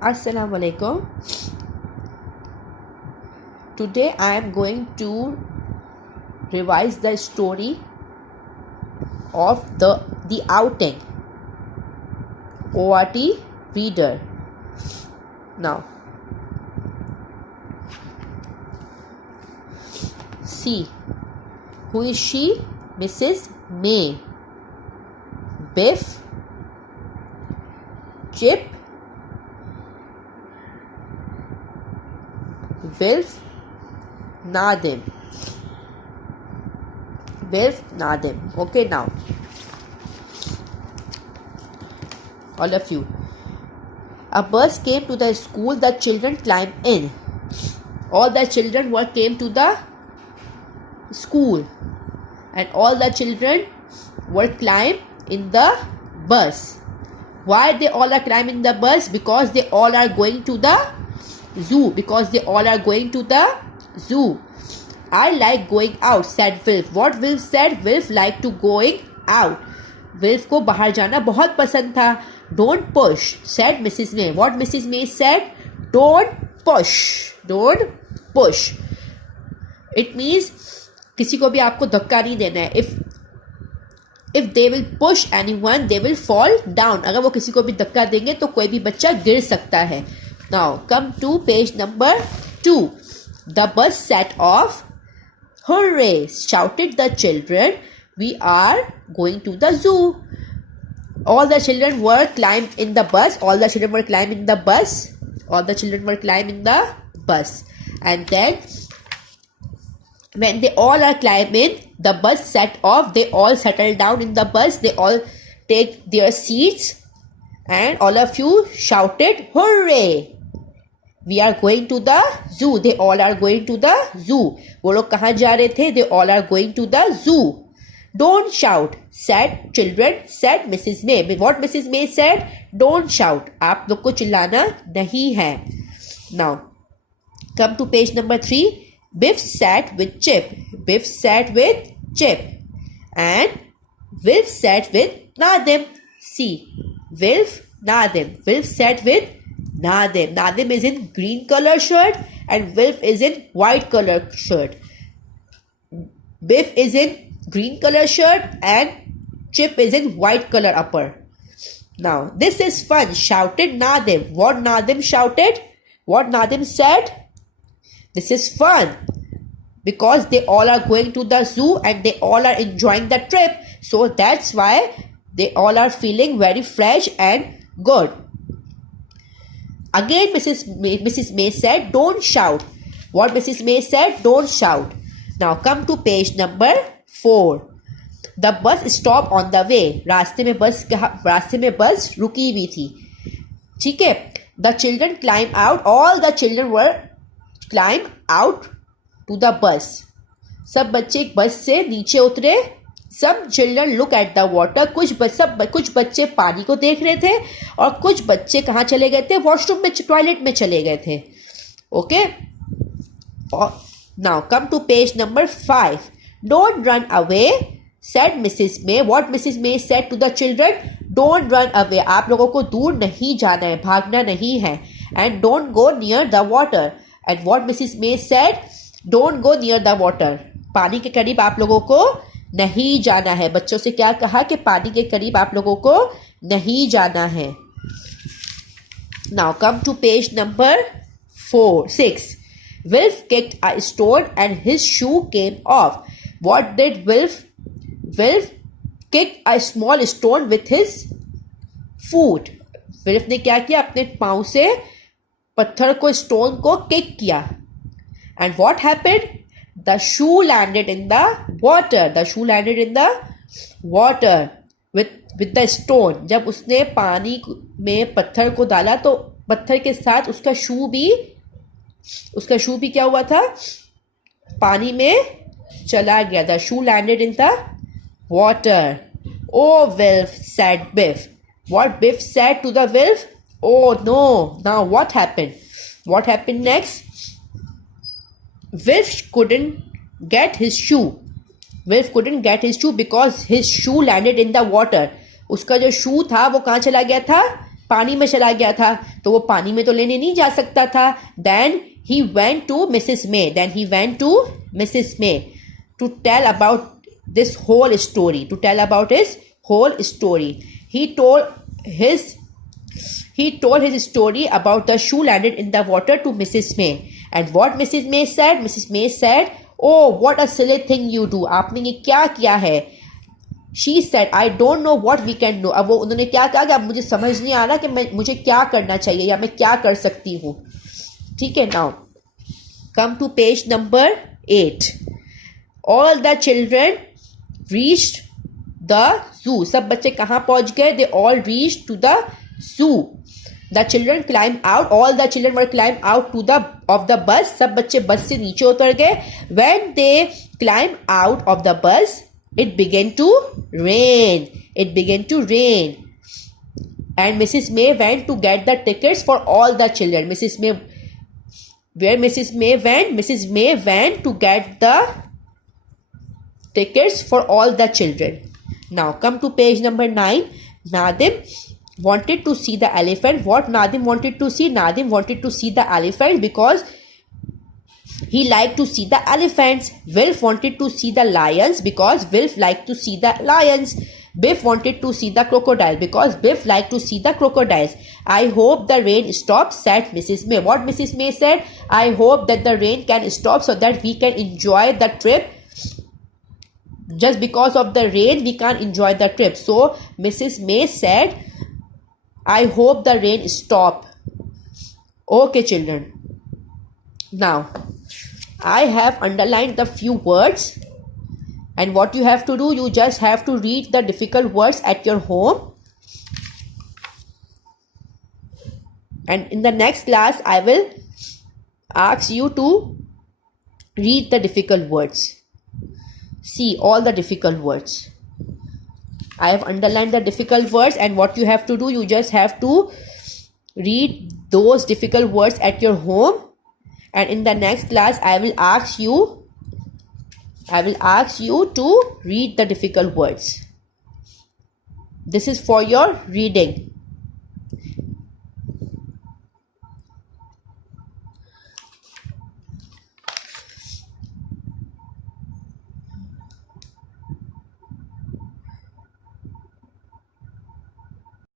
Assalamu alaikum. Today I am going to revise the story of the outing. ORT reader. Now see, who is she? Mrs. May. Biff, Chip, Wilf, Nadim. Wilf, Nadim. Okay, now all of you. A bus came to the school. The children climbed in. All the children came to the school, and all the children were climbed in the bus. Why they all are climbing the bus? Because they all are going to the zoo. Because they all are going to the zoo. I like going out, said Wilf. What Wilf said? Wilf liked to going out. Wilf को बाहर जाना बहुत पसंद था. Don't push, said Mrs. May. What Mrs. May said? Don't push. Don't push. It means किसी को भी आपको धक्का नहीं देना है. If they will push anyone, they will fall down. अगर वो किसी को भी धक्का देंगे तो कोई भी बच्चा गिर सकता है. Now come to page number 2. The bus set off. Hooray! Shouted the children. We are going to the zoo. All the children were climbed in the bus. All the children were climbing the bus. All the children were climbing the bus. And then when they all are climbing, the bus set off. They all settle down in the bus. They all take their seats. And all of you shouted, hooray! We are going to the zoo. They all are going to the zoo. वो लोग कहाँ जा रहे थे? They all are going to the zoo. Don't shout, said children, said Mrs. May. What Mrs. May said? Don't shout. आप लोग को चिल्लाना नहीं है. Now, come to page number 3. Biff sat with Chip. Biff sat with Chip. And Wilf sat with Nadim. See, Wilf, Nadim. Wilf sat with Nadim. Nadim is in green color shirt and Wilf is in white color shirt. Biff is in green color shirt and Chip is in white color upper. Now, this is fun, shouted Nadim. What Nadim shouted? What Nadim said? This is fun. Because they all are going to the zoo and they all are enjoying the trip. So that's why they all are feeling very fresh and good. Again, Mrs. May said, don't shout. What Mrs. May said? Don't shout. Now come to page number 4. The bus stopped on the way. रास्ते में बस रुकी हुई थी. ठीक है. The children climbed out. All the children were climbed out to the bus. सब बच्चे बस से नीचे उतरे. Some children look at the water. कुछ बच्चे पानी को देख रहे थे और कुछ बच्चे कहाँ चले गए थे? वॉशरूम में, टॉयलेट में चले गए थे. Okay. Now come to page number 5. Don't run away, said Mrs. May. What Mrs. May said to the children? Don't run away. आप लोगों को दूर नहीं जाना है, भागना नहीं है. And don't go near the water. And what Mrs. May said? Don't go near the water. पानी के करीब आप लोगों को नहीं जाना है. बच्चों से क्या कहा कि पानी के करीब आप लोगों को नहीं जाना है. Now come to page number 6. Wilf kicked a stone and his shoe came off. What did Wilf? Wilf kicked a small stone with his foot. Wilf ने क्या किया? अपने पाँव से पत्थर को, स्टोन को किक किया. And what happened? The shoe landed in the water. The shoe landed in the water with the stone. जब उसने पानी में पत्थर को डाला तो पत्थर के साथ उसका शू भी क्या हुआ था? पानी में चला गया. The shoe landed in the water. Oh, Wilf, said Biff. What Biff said to the Wilf? Oh no. Now what happened? What happened next? Wilf couldn't get his shoe. Wilf couldn't get his shoe because his shoe landed in the water. उसका जो शू था वो कहाँ चला गया था? पानी में चला गया था, तो वो पानी में तो लेने नहीं जा सकता था. Then he went to Mrs. May. Then he went to Mrs. May to tell about this whole story. To tell about his whole story. He told his story about the shoe landed in the water to Mrs. May. And what Mrs. May said? Mrs. May said, "Oh, what a silly thing you do. आपने ये क्या किया है?" She said, "I don't know what we can do." अब वो उन्होंने क्या कहा कि अब मुझे समझ नहीं आ रहा कि मुझे क्या करना चाहिए या मैं क्या कर सकती हूँ. ठीक है. Now come to page number 8. All the children reached the zoo. सब बच्चे कहाँ पहुंच गए? They all reached to the zoo. The children climbed out. All the children were climbed out of the bus. सब बच्चे बस से नीचे उतर गए. When they climbed out of the bus, it began to rain. It began to rain. And Mrs. May went to get the tickets for all the children. Where Mrs. May went? Mrs. May went to get the tickets for all the children. Now come to page number 9. Nadim wanted to see the elephant. What Nadim wanted to see? Nadim wanted to see the elephant because he liked to see the elephants. Wilf wanted to see the lions because Wilf liked to see the lions. Biff wanted to see the crocodile because Biff liked to see the crocodiles. I hope the rain stops, said Mrs. May. What Mrs. May said? I hope that the rain can stop so that we can enjoy the trip. Just because of the rain, we can't enjoy the trip. So Mrs. May said, I hope the rain stop. Okay, children. Now, I have underlined the few words. And what you have to do, you just have to read the difficult words at your home. And in the next class, I will ask you to read the difficult words. See all the difficult words. I have underlined the difficult words, and what you have to do, you just have to read those difficult words at your home. And in the next class, I will ask you to read the difficult words. This is for your reading.